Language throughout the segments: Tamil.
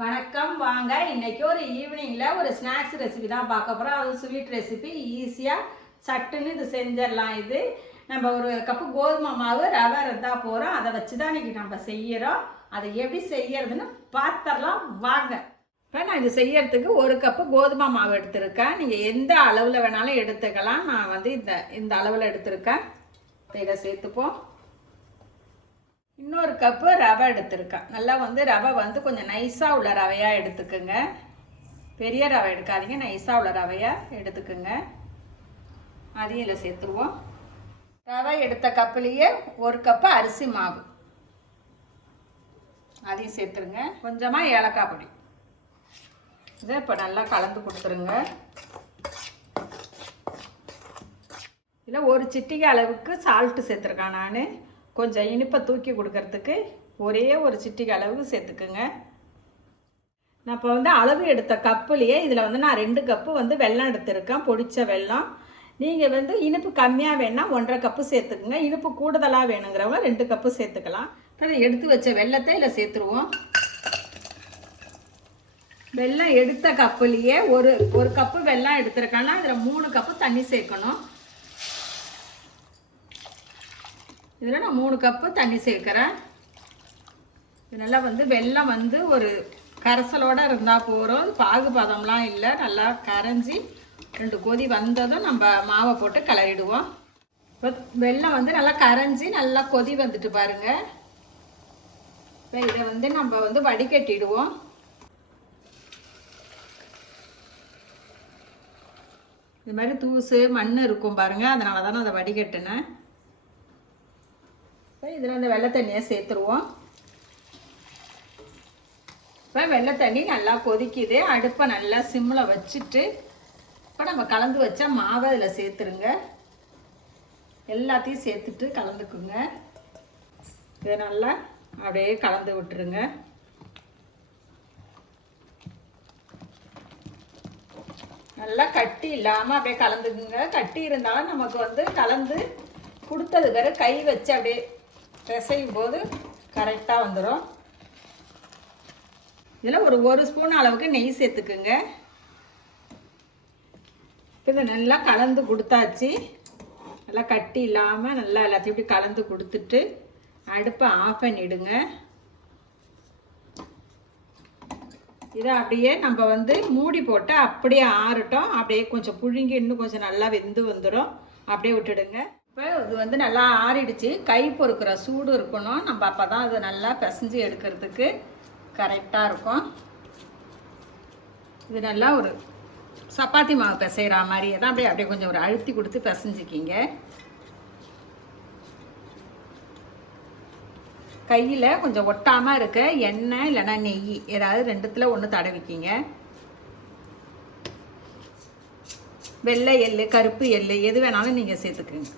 வணக்கம். வாங்க இன்னைக்கு ஒரு ஈவினிங்கில் ஒரு ஸ்நாக்ஸ் ரெசிபி தான் பார்க்க போகிறோம் அது ஸ்வீட் ரெசிபி ஈஸியாக சட்டுன்னு இது செஞ்சிடலாம் இது. நம்ம ஒரு கப்பு கோதுமை மாவு ரவை இருந்தால் போகிறோம் அதை வச்சு தான் இன்றைக்கி நம்ம செய்கிறோம் அதை எப்படி செய்யறதுன்னு பார்த்துடலாம். வாங்க. இப்போ நான் இது செய்யறதுக்கு ஒரு கப்பு கோதுமை மாவு எடுத்திருக்கேன். நீங்கள் எந்த அளவில் வேணாலும் எடுத்துக்கலாம். நான் வந்து இந்த இந்த அளவில் எடுத்திருக்கேன். இதை சேர்த்துப்போம். இன்னொரு கப்பு ரவை எடுத்திருக்கேன் நல்லா வந்து ரவை வந்து கொஞ்சம் நைஸாக உள்ள ரவையாக எடுத்துக்குங்க. பெரிய ரவை எடுக்காதீங்க நைஸாக உள்ள ரவையாக எடுத்துக்குங்க. அதையும் இதில் சேர்த்துருவோம். ரவை எடுத்த கப்புலேயே ஒரு கப்பு அரிசி மாவு. அதையும் சேர்த்துருங்க. கொஞ்சமாக ஏலக்காய் பொடி. இதை இப்போ நல்லா கலந்து கொடுத்துருங்க. இதில் ஒரு சிட்டிகை அளவுக்கு சால்ட்டு சேர்த்துருக்கேன் நான். கொஞ்சம் இனிப்பை தூக்கி கொடுக்கறதுக்கு ஒரே ஒரு சிட்டிக்கு அளவுக்கு சேர்த்துக்குங்க. நான் இப்போ வந்து அளவு எடுத்த கப்புலேயே இதில் வந்து நான் ரெண்டு கப்பு வந்து வெல்லம் எடுத்திருக்கேன் பொடித்த வெல்லம். நீங்கள் வந்து இனிப்பு கம்மியாக வேணால் ஒன்றரை கப்பு சேர்த்துக்குங்க. இனிப்பு கூடுதலாக வேணுங்கிறவங்க ரெண்டு கப்பு சேர்த்துக்கலாம். இப்போ அதை எடுத்து வச்ச வெல்லத்தை இதில் சேர்த்துருவோம். வெல்லம் எடுத்த கப்புலேயே ஒரு ஒரு கப்பு வெல்லம் எடுத்திருக்கேன்னா அதில் மூணு கப்பு தண்ணி சேர்க்கணும். இதில் நான் மூணு கப்பு தண்ணி சேர்க்குறேன். இது நல்லா வந்து வெல்லம் வந்து ஒரு கரைசலோடு இருந்தால் போகிறோம் பாகு பதம்லாம் இல்லை. நல்லா கரைஞ்சி ரெண்டு கொதி வந்ததும் நம்ம மாவை போட்டு கிளறிடுவோம். இப்போ வெல்லம் வந்து நல்லா கரைஞ்சி நல்லா கொதி வந்துட்டு பாருங்கள் இப்போ இதை வந்து நம்ம வந்து வடிகட்டிடுவோம். இது மாதிரி தூசு மண் இருக்கும் பாருங்கள் அதனால தான் நான் அதை வடிகட்டினேன். இதில் அந்த வெள்ளை தண்ணியை சேர்த்துருவோம். இப்போ வெள்ளை தண்ணி நல்லா கொதிக்குது. அடுப்பை நல்லா சிம்மில் வச்சுட்டு இப்போ நம்ம கலந்து வச்ச மாவை அதில் சேர்த்துருங்க. எல்லாத்தையும் சேர்த்துட்டு கலந்துக்குங்க. இதை நல்லா அப்படியே கலந்து விட்டுருங்க. நல்லா கட்டி இல்லாமல் அப்படியே கலந்துக்குங்க. கட்டி இருந்தாலும் நமக்கு வந்து கலந்து கொடுத்தது பிறகு கை வச்சு அப்படியே பிசையும் போது கரெக்டாக வந்துடும் இதில் ஒரு ஒரு ஸ்பூன் அளவுக்கு நெய் சேர்த்துக்குங்க. இதை நல்லா கலந்து கொடுத்தாச்சு. நல்லா கட்டி இல்லாமல் நல்லா எல்லாத்தையும் இப்படி கலந்து கொடுத்துட்டு அடுப்பை ஆஃப் பண்ணிவிடுங்க இதை அப்படியே நம்ம வந்து மூடி போட்டு அப்படியே ஆறட்டும். அப்படியே கொஞ்சம் புழுங்கி இன்னும் கொஞ்சம் நல்லா வெந்து வந்துடும் அப்படியே விட்டுடுங்க. இப்போ இது வந்து நல்லா ஆறிடுச்சு. கை பொறுக்கிற சூடு இருக்கணும். நம்ம அப்போ தான் அது நல்லா பிசைஞ்சு எடுக்கிறதுக்கு கரெக்டாக இருக்கும். இது நல்லா ஒரு சப்பாத்தி மாவு பிசைகிற மாதிரியே தான் அப்படியே அப்படியே கொஞ்சம் ஒரு அழுத்தி கொடுத்து பிசைஞ்சிக்கிங்க. கையில் கொஞ்சம் ஒட்டாமல் இருக்க எண்ணெய் இல்லைன்னா நெய் ஏதாவது ரெண்டுத்தில் ஒன்று தடவிக்கிங்க. வெள்ளை எள்ளு கருப்பு எள்ளு எது வேணாலும் நீங்கள் சேர்த்துக்குங்க.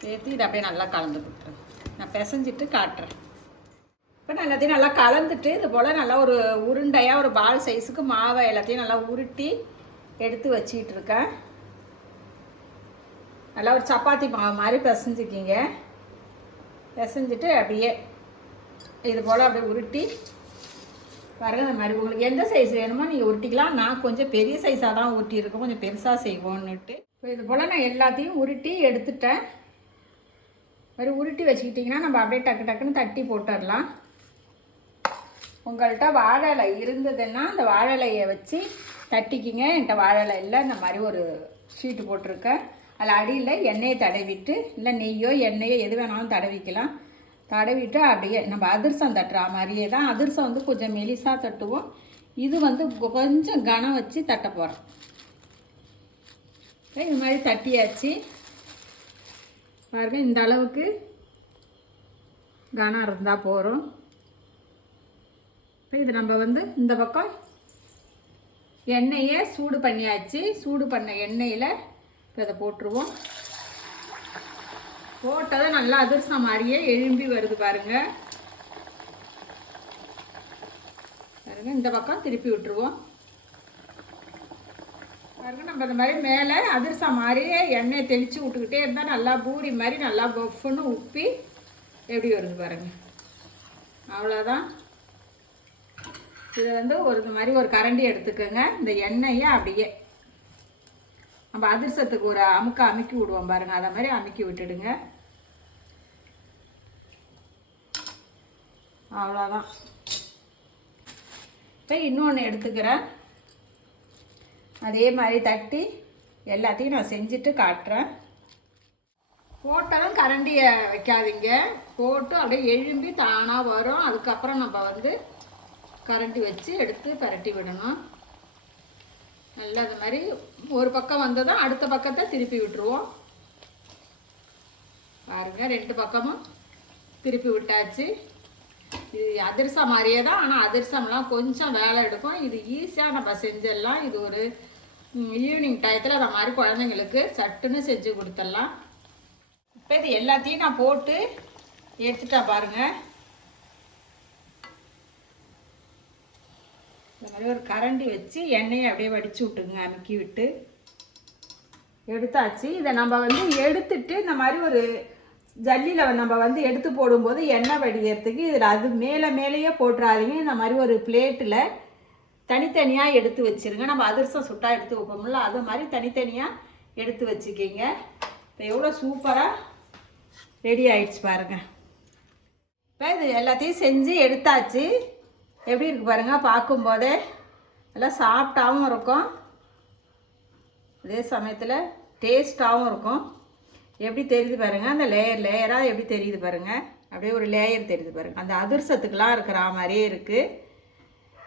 சேர்த்து இதை அப்படியே நல்லா கலந்து கொடுத்துருங்க நான் பிசைஞ்சிட்டு காட்டுறேன். இப்போ நான் எல்லாத்தையும் நல்லா கலந்துட்டு இது போல் நல்லா ஒரு உருண்டையாக ஒரு பால் சைஸுக்கு மாவை எல்லாத்தையும் நல்லா உருட்டி எடுத்து வச்சிட்டு இருக்கேன். நல்லா ஒரு சப்பாத்தி மாவு மாதிரி பிசைஞ்சிக்கிங்க. பிசைஞ்சிட்டு அப்படியே இது போல் அப்படியே உருட்டி பாருங்க இந்த மாதிரி உங்களுக்கு எந்த சைஸ் வேணுமோ நீங்கள் உருட்டிக்கலாம். நான் கொஞ்சம் பெரிய சைஸாக தான் ஊட்டியிருக்கேன் கொஞ்சம் பெருசாக செய்வோன்னுட்டு. இப்போ இது போல் நான் எல்லாத்தையும் உருட்டி எடுத்துட்டேன். மாதிரி உருட்டி வச்சுக்கிட்டிங்கன்னா நம்ம அப்படியே டக்கு டக்குன்னு தட்டி போட்டுடலாம். உங்கள்கிட்ட வாழை இருந்ததுன்னா அந்த வாழை இலையை வச்சு தட்டிக்கிங்க. என்கிட்ட வாழை இல்லை. இந்த மாதிரி ஒரு ஷீட்டு போட்டிருக்கேன். அதில் அடியில் எண்ணெயை தடவிட்டு இல்லை நெய்யோ எண்ணெயோ எது வேணாலும் தடவிக்கலாம். தடவிட்டு அப்படியே நம்ம அதிர்சம் தட்டுற மாதிரியே தான் அதிர்சம் வந்து கொஞ்சம் மெலிசாக தட்டுவோம். இது வந்து கொஞ்சம் கனம் வச்சு தட்ட போகிறோம் இது மாதிரி தட்டியாச்சு. பாருங்கள் இந்த அளவுக்கு கனம் இருந்தால் போகிறோம் இப்போ இது நம்ம வந்து இந்த பக்கம் எண்ணெயை சூடு பண்ணியாச்சு. சூடு பண்ண எண்ணெயில் இப்போ இதை போட்டுருவோம். போட்டதை நல்லா அதிர்சம் மாதிரியே எழும்பி வருது பாருங்க. பாருங்க இந்த பக்கம் திருப்பி விட்டுருவோம். பாருங்க நம்ம இந்த மாதிரி மேலே அதிர்சம் மாதிரியே எண்ணெயை தெளித்து விட்டுக்கிட்டே இருந்தால் நல்லா பூரி மாதிரி நல்லா பஃப்னு உப்பி எப்படி வருது பாருங்க. அவ்வளோதான் இது வந்து ஒரு இது மாதிரி ஒரு கரண்டி எடுத்துக்கோங்க. இந்த எண்ணெயை அப்படியே நம்ம அதிர்சத்துக்கு ஒரு அமுக்க அமுக்கி விடுவோம் பாருங்கள் அதை மாதிரி அமுக்கி விட்டுடுங்க. அவ்வளோதான் இப்போ இன்னொன்று எடுத்துக்கிறேன். அதே மாதிரி தட்டி எல்லாத்தையும் நான் செஞ்சுட்டு காட்டுறேன். போட்டதும் கரண்டியை வைக்காதீங்க. போட்டு அப்படியே எழும்பி தானாக வரும். அதுக்கப்புறம் நம்ம வந்து கரண்டி வச்சு எடுத்து பரட்டி விடணும். நல்லா அது மாதிரி ஒரு பக்கம் வந்ததும் அடுத்த பக்கத்தை திருப்பி விட்டுருவோம். பாருங்கள் ரெண்டு பக்கமும் திருப்பி விட்டாச்சு. இது அதிரசம் மாதிரியே தான் ஆனால் அதிரசம்லாம் கொஞ்சம் வேலை எடுக்கும். இது ஈஸியாக நம்ம செஞ்சிடலாம். இது ஒரு ஈவினிங் டயத்தில் அந்த மாதிரி குழந்தைங்களுக்கு சட்டுன்னு செஞ்சு கொடுத்துடலாம். இப்போ இது எல்லாத்தையும் நான் போட்டு எடுத்துட்டா பாருங்க. இந்த மாதிரி ஒரு கரண்டி வச்சு எண்ணெயை அப்படியே வடிச்சு விட்டுங்க அமுக்கி விட்டு. எடுத்தாச்சு. இதை நம்ம வந்து எடுத்துட்டு இந்த மாதிரி ஒரு ஜல்லியில் நம்ம வந்து எடுத்து போடும்போது எண்ணெய் வடிகிறதுக்கு இதில் அது மேலே மேலேயே போட்டுறாதீங்க. இந்த மாதிரி ஒரு பிளேட்டில் தனித்தனியாக எடுத்து வச்சிருங்க. நம்ம அதிரசம் சுட்டாக எடுத்து வைப்போம்ல அது மாதிரி தனித்தனியாக எடுத்து வச்சுக்கிங்க. இப்போ எவ்வளோ சூப்பராக ரெடி ஆயிடுச்சு பாருங்கள் இப்போ இது எல்லாத்தையும் செஞ்சு எடுத்தாச்சு. எப்படி இருக்கு பாருங்க பார்க்கும்போதே எல்லாம் சாஃப்டாகவும் இருக்கும். அதே சமயத்தில் டேஸ்ட்டாகவும் இருக்கும். எப்படி தெரியுது பாருங்க. அந்த லேயர் லேயராக எப்படி தெரியுது பாருங்கள் அப்படியே ஒரு லேயர் தெரியுது பாருங்கள் அந்த அதிர்சத்துக்கெலாம் இருக்கிற மாதிரியே இருக்குது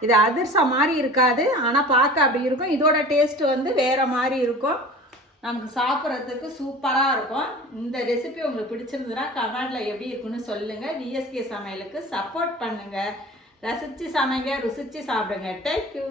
இது அதிர்சம் மாதிரி இருக்காது. ஆனால் பார்க்க அப்படி இருக்கும். இதோட டேஸ்ட் வந்து வேறு மாதிரி இருக்கும். நமக்கு சாப்பிட்றதுக்கு சூப்பராக இருக்கும். இந்த ரெசிபி உங்களுக்கு பிடிச்சிருந்ததுன்னா கமெண்டில் எப்படி இருக்குன்னு சொல்லுங்கள் விஎஸ்கே சமையலுக்கு சப்போர்ட் பண்ணுங்கள் ரசித்து சமைங்க ருசித்து சாப்பிடுங்க. தேங்க்யூ